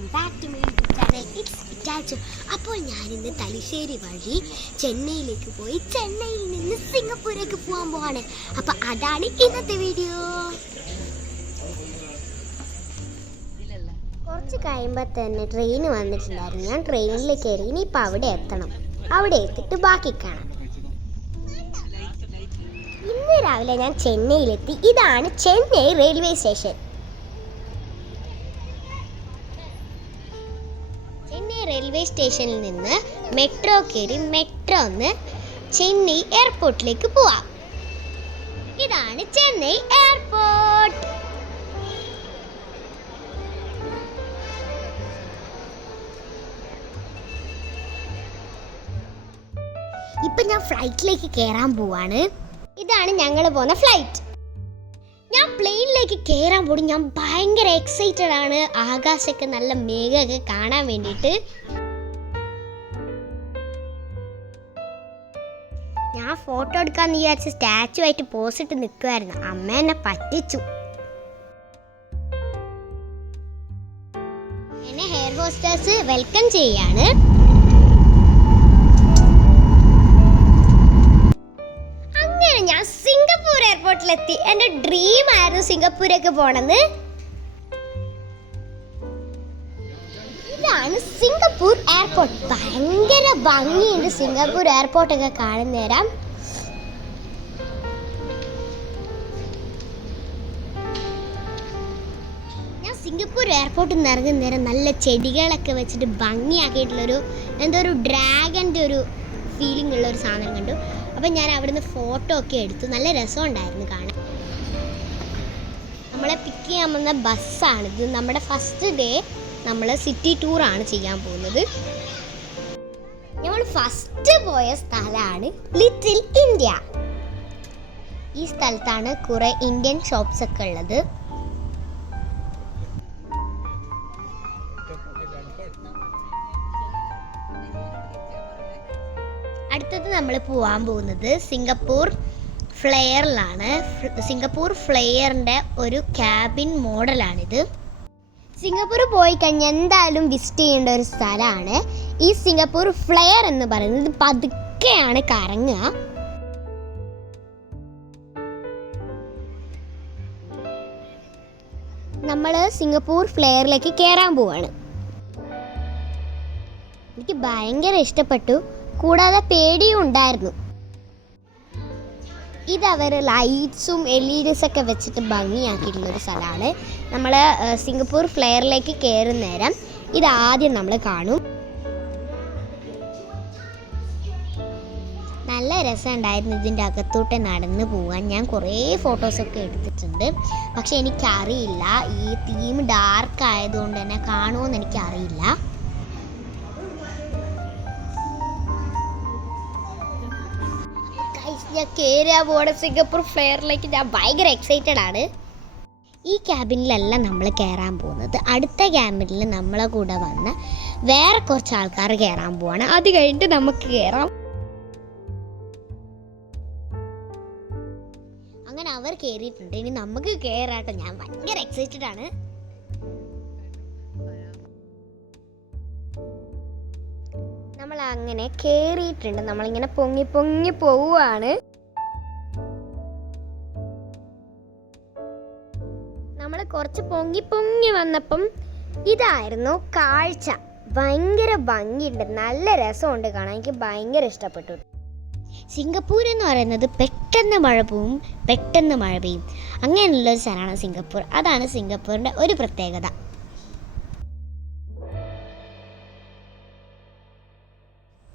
Welcome back to my YouTube channel it's വിറ്റാച്ചു. അപ്പോൾ ഞാനിന്ന് തലശ്ശേരി വഴി ചെന്നൈയിലേക്ക് പോയി ചെന്നൈയിൽ നിന്ന് സിംഗപ്പൂരേക്ക് പോകാൻ പോവാണ്. അപ്പോൾ അതാണ് ഇന്നത്തെ വീഡിയോ. കുറച്ച് കഴിയുമ്പോൾ തന്നെ ട്രെയിൻ വന്നിട്ടുണ്ടായിരുന്നു. ഞാൻ ട്രെയിനിലേക്ക് കയറി. ഇനിയിപ്പോൾ അവിടെ എത്തണം. അവിടെ എത്തിയിട്ട് ബാക്കി കാണാം. ഇന്ന് രാവിലെ ഞാൻ ചെന്നൈയിലെത്തി. ഇതാണ് Chennai railway station. Chennai railway സ്റ്റേഷനിൽ നിന്ന് മെട്രോ കയറി മെട്രോന്ന് ചെന്നൈ എയർപോർട്ടിലേക്ക് പോവാം. ഇതാണ് ചെന്നൈ എയർപോർട്ട്. ഇപ്പൊ ഞാൻ ഫ്ലൈറ്റിലേക്ക് കയറാൻ പോവാണ്. ഇതാണ് ഞങ്ങൾ പോകുന്ന ഫ്ലൈറ്റ്. ഞാൻ പ്ലെയിനിലേക്ക് കയറാൻ പോയി. ഞാൻ ഭയങ്കര എക്സൈറ്റഡ് ആണ്. ആകാശമൊക്കെ നല്ല മേഘമൊക്കെ കാണാൻ വേണ്ടിയിട്ട്. ഞാൻ ഫോട്ടോ എടുക്കാന്ന് വിചാരിച്ച് സ്റ്റാച്ചു ആയിട്ട് പോസിട്ട് നിൽക്കുമായിരുന്നു. അമ്മ എന്നെ പറ്റിച്ചു. എന്നെ ഹെയർ ഹോസ്റ്റേഴ്സ് വെൽക്കം ചെയ്യാണ്. ഞാൻ സിംഗപ്പൂർ എയർപോർട്ടിലെത്തി. എൻ്റെ ഡ്രീം ആയിരുന്നു സിംഗപ്പൂരേക്ക് പോണെന്ന്. ഇതാണ് സിംഗപ്പൂർ എയർപോർട്ട്. ഭയങ്കര ഭംഗിയുണ്ട് സിംഗപ്പൂർ എയർപോർട്ടൊക്കെ കാണുന്ന നേരം. ഞാൻ സിംഗപ്പൂർ എയർപോർട്ടിൽ നിന്ന് ഇറങ്ങുന്ന നേരം നല്ല ചെടികളൊക്കെ വെച്ചിട്ട് ഭംഗിയാക്കിയിട്ടുള്ളൊരു ഒരു ഡ്രാഗൻ്റെ ഒരു ഫീലിംഗ് ഉള്ള ഒരു സാധനം കണ്ടു. അപ്പം ഞാൻ അവിടുന്ന് ഫോട്ടോ ഒക്കെ എടുത്തു. നല്ല രസമുണ്ടായിരുന്നു കാണാൻ. നമ്മളെ പിക്ക് ചെയ്യാൻ വന്ന ബസ്സാണിത്. നമ്മുടെ ഫസ്റ്റ് ഡേ നമ്മൾ സിറ്റി ടൂറാണ് ചെയ്യാൻ പോകുന്നത്. നമ്മൾ ഫസ്റ്റ് പോയ സ്ഥലമാണ് ലിറ്റിൽ ഇന്ത്യ. ഈ സ്ഥലത്താണ് കുറേ ഇന്ത്യൻ ഷോപ്സ് ഒക്കെ ഉള്ളത്. അടുത്തത് നമ്മൾ പോകാൻ പോകുന്നത് സിംഗപ്പൂർ ഫ്ലെയറിലാണ്. സിംഗപ്പൂർ ഫ്ലെയറിൻ്റെ ഒരു ക്യാബിൻ മോഡലാണിത്. സിംഗപ്പൂർ പോയി കഴിഞ്ഞാൽ എന്തായാലും വിസിറ്റ് ചെയ്യേണ്ട ഒരു സ്ഥലമാണ് ഈ സിംഗപ്പൂർ ഫ്ലെയർ എന്ന് പറയുന്നത്. പതുക്കെയാണ് കറങ്ങുക. നമ്മൾ സിംഗപ്പൂർ ഫ്ലെയറിലേക്ക് കയറാൻ പോവാണ്. എനിക്ക് ഭയങ്കര ഇഷ്ടപ്പെട്ടു. കൂടാതെ പേടിയും ഉണ്ടായിരുന്നു. ഇതവർ ലൈറ്റ്സും LED ഒക്കെ വെച്ചിട്ട് ഭംഗിയാക്കിയിട്ടുള്ളൊരു സ്ഥലമാണ്. നമ്മൾ സിംഗപ്പൂർ ഫ്ലെയറിലേക്ക് കയറുന്ന നേരം ഇതാദ്യം നമ്മൾ കാണും. നല്ല രസമുണ്ടായിരുന്നു ഇതിൻ്റെ അകത്തോട്ട് നടന്നു പോകാൻ. ഞാൻ കുറേ ഫോട്ടോസൊക്കെ എടുത്തിട്ടുണ്ട്. പക്ഷെ എനിക്കറിയില്ല, ഈ തീം ഡാർക്ക് ആയതുകൊണ്ട് തന്നെ കാണുമോയെന്ന് എനിക്കറിയില്ല. ഞാൻ കയറിയാൽ പോകണം സിംഗപ്പൂർ ഫ്ലെയറിലേക്ക്. ഞാൻ ഭയങ്കര എക്സൈറ്റഡ് ആണ്. ഈ ക്യാബിനിലല്ല നമ്മൾ കയറാൻ പോകുന്നത്. അടുത്ത ക്യാബിനിൽ നമ്മളെ കൂടെ വന്ന് വേറെ കുറച്ച് ആൾക്കാർ കയറാൻ പോവാണ്. അത് കഴിഞ്ഞിട്ട് നമുക്ക് കയറാം. അങ്ങനെ അവർ കയറിയിട്ടുണ്ട്. ഇനി നമുക്ക് കയറാട്ടോ. ഞാൻ ഭയങ്കര എക്സൈറ്റഡ് ആണ്. നമ്മൾ അങ്ങനെ കയറിയിട്ടുണ്ട്. നമ്മളിങ്ങനെ പൊങ്ങി പൊങ്ങി പോവുകയാണ്. നമ്മൾ കുറച്ച് പൊങ്ങി പൊങ്ങി വന്നപ്പം ഇതായിരുന്നു കാഴ്ച. ഭയങ്കര ഭംഗിയുണ്ട്, നല്ല രസമുണ്ട് കാണാൻ. എനിക്ക് ഭയങ്കര ഇഷ്ടപ്പെട്ടു. സിംഗപ്പൂർ എന്ന് പറയുന്നത് പെട്ടെന്ന് മഴ പോവും, പെട്ടെന്ന് മഴ പെയ്യും, അങ്ങനെയുള്ളൊരു സ്ഥലമാണ് സിംഗപ്പൂർ. അതാണ് സിംഗപ്പൂരിൻ്റെ ഒരു പ്രത്യേകത.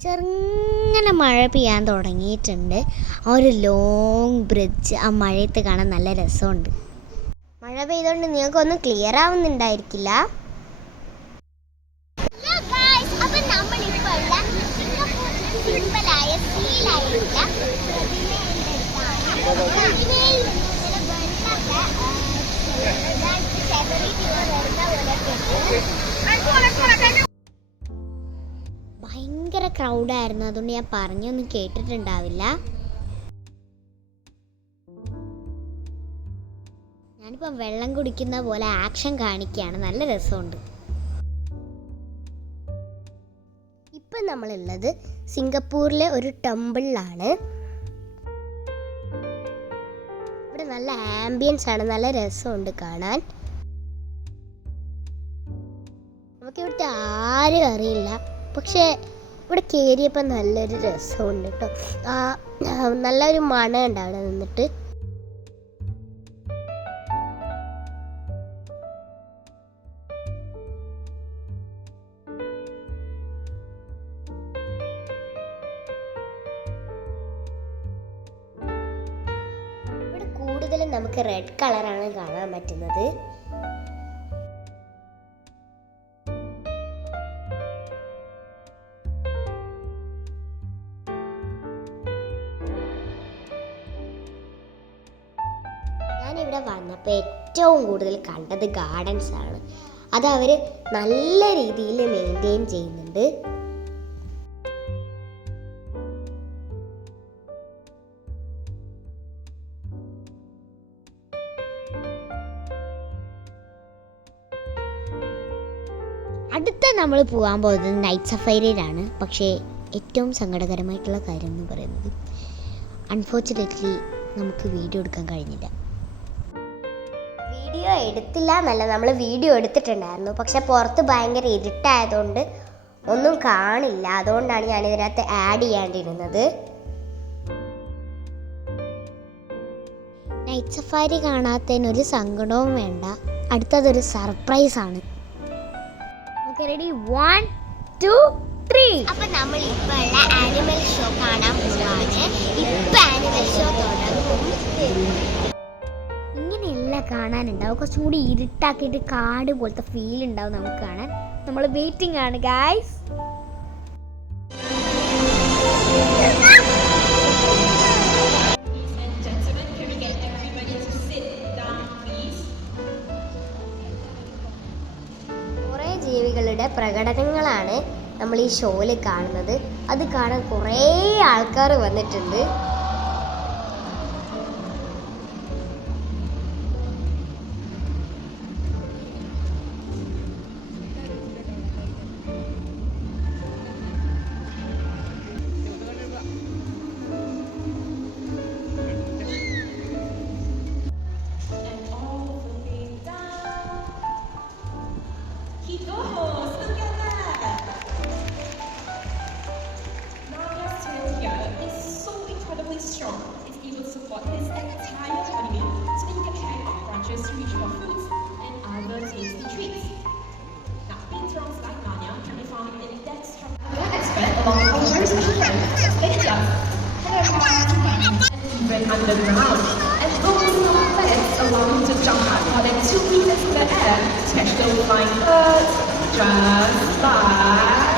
ചെറുങ്ങനെ മഴ പെയ്യാൻ തുടങ്ങിയിട്ടുണ്ട്. ആ ഒരു ലോങ് ബ്രിഡ്ജ് ആ മഴയത്ത് കാണാൻ നല്ല രസമുണ്ട്. മഴ പെയ്തുകൊണ്ട് നിങ്ങൾക്കൊന്നും ക്ലിയർ ആവുന്നുണ്ടായിരിക്കില്ല. ഭയങ്കര ക്രൗഡായിരുന്നു. അതുകൊണ്ട് ഞാൻ പറഞ്ഞൊന്നും കേട്ടിട്ടുണ്ടാവില്ല. ഞാനിപ്പോൾ വെള്ളം കുടിക്കുന്ന പോലെ ആക്ഷൻ കാണിക്കുകയാണ്. നല്ല രസമുണ്ട്. നമ്മളുള്ളത് സിംഗപ്പൂരിലെ ഒരു ടെമ്പിളിലാണ്. ഇവിടെ നല്ല ആംബിയൻസ് ആണ്, നല്ല രസമുണ്ട് കാണാൻ. നമുക്ക് ഇവിടുത്തെ ആരും അറിയില്ല, പക്ഷേ ഇവിടെ കയറിയപ്പോൾ നല്ലൊരു രസമുണ്ട് കേട്ടോ. നല്ലൊരു മണമുണ്ട് അവിടെ നിന്നിട്ട്. ഇവിടെ കൂടുതലും നമുക്ക് റെഡ് കളറാണ് കാണാൻ പറ്റുന്നത്. ഞാനിവിടെ വന്നപ്പോൾ ഏറ്റവും കൂടുതൽ കണ്ടത് ഗാർഡൻസ് ആണ്. അത് അവർ നല്ല രീതിയിൽ മെയിൻറ്റെയിൻ ചെയ്യുന്നുണ്ട്. അടുത്ത നമ്മൾ പോകാൻ പോകുന്നത് നൈറ്റ് സഫാരിയിലാണ്. പക്ഷേ ഏറ്റവും സങ്കടകരമായിട്ടുള്ള കാര്യം എന്ന് പറയുന്നത് അൺഫോർച്ചുനേറ്റ്ലി നമുക്ക് വീഡിയോ എടുക്കാൻ കഴിഞ്ഞില്ല. വീഡിയോ എടുത്തില്ല എന്നല്ല, നമ്മൾ വീഡിയോ എടുത്തിട്ടുണ്ടായിരുന്നു. പക്ഷെ പുറത്ത് ഭയങ്കര ഇരുട്ടായതുകൊണ്ട് ഒന്നും കാണില്ല. അതുകൊണ്ടാണ് ഞാൻ ഇതിനകത്ത് ആഡ് ചെയ്യാണ്ടിരുന്നത്. നൈറ്റ് സഫാരി കാണാത്തതിനൊരു സങ്കടവും വേണ്ട. അടുത്തതൊരു സർപ്രൈസാണ്. റെഡി 1 2 3. അപ്പൊ നമ്മൾ ഇപ്പോൾ ആനിമൽ ഷോ കാണാൻ പോവാണ്. ഇപ്പൊ ആനിമൽ ഷോ തുടങ്ങും. ഇങ്ങനെയല്ല കാണാനുണ്ടാവും, കുറച്ചും കൂടി ഇരുട്ടാക്കിയിട്ട് കാട് പോലത്തെ ഫീൽ ഉണ്ടാവും നമുക്ക് കാണാൻ. നമ്മൾ വെയിറ്റിംഗ് ആണ് ഗൈസ്. ജീവികളുടെ പ്രകടനങ്ങളാണ് നമ്മൾ ഈ ഷോയിൽ കാണുന്നത്. അത് കാണാൻ കുറേ ആൾക്കാർ വന്നിട്ടുണ്ട്. Strong. It's able to support his entire body so that he can hang off branches to reach for fruits and other tasty treats. Now, pintrons like Nanya can be found in dense expert along with our very special friend, Lydia. Hello everyone. Even underground, and those long legs allow him to jump high more than 2 meters in the air to catch those flying birds just like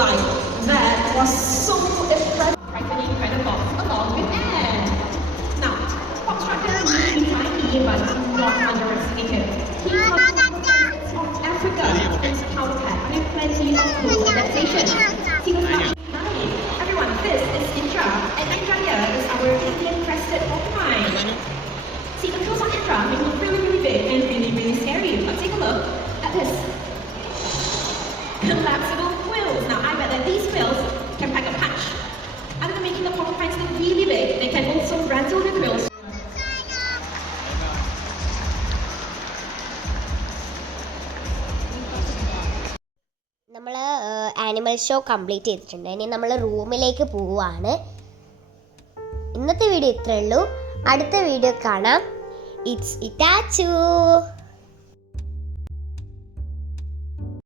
life. That was so impressive. Frightening kind of box along with Anne. Now, Foxtrot can be tiny, but not underestimated. He comes from South Africa and Cowcat with plenty of cool adaptations. He was not funny. Everyone, this is Indra, and Indra here is our Indian crested porcupine. See, the quills on Indra make look really, really big and really, really scary. But take a look at this. Collapsible quills. Now, I bet that these quills can pack a punch. Other than making the porcupines look really big, they can also rattle the quills. നമ്മൾ animal show complete ചെയ്തിട്ടുണ്ട്. ഇനി നമ്മൾ റൂമിലേക്ക് പോവുകയാണ്. ഇന്നത്തെ video ഇത്രയേ ഉള്ളൂ. അടുത്ത വീഡിയോ കാണാം. ഇറ്റ്സ് ഇറ്റാച്ചു.